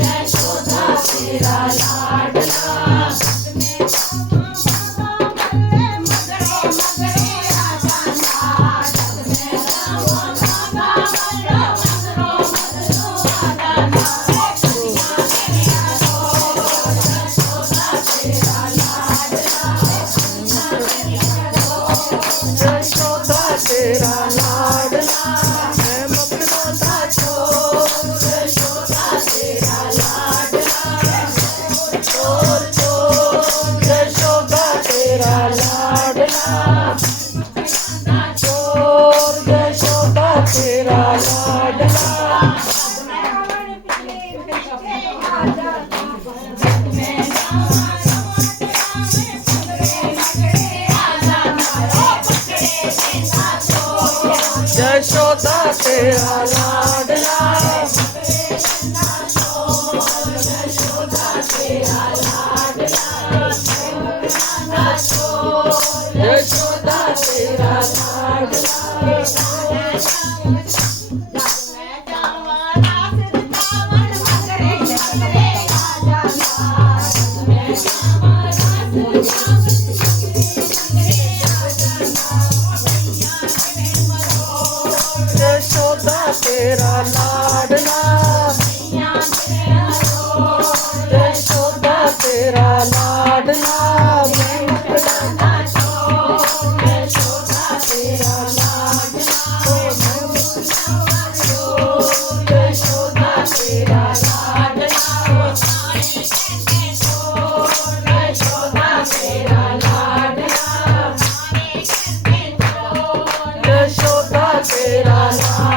यशोदा तेरा लाडला यशोदा तेरा लाडला मैं मगनों दा चोर यशोदा तेरा लाडला चोर चोर यशोदा तेरा लाडला चोर यशोदा तेरा लाडला यशोदा तेरा लाडला यशोदा तेरा लाडला यशोदा तेरा लाडला यशोदा तेरा लाडला यशोदा तेरा लाडला मैं मगनों दा चोर यशोदा तेरा लाडला यशोदा तेरा लाडला यशोदा तेरा लाडला यशोदा तेरा लाडला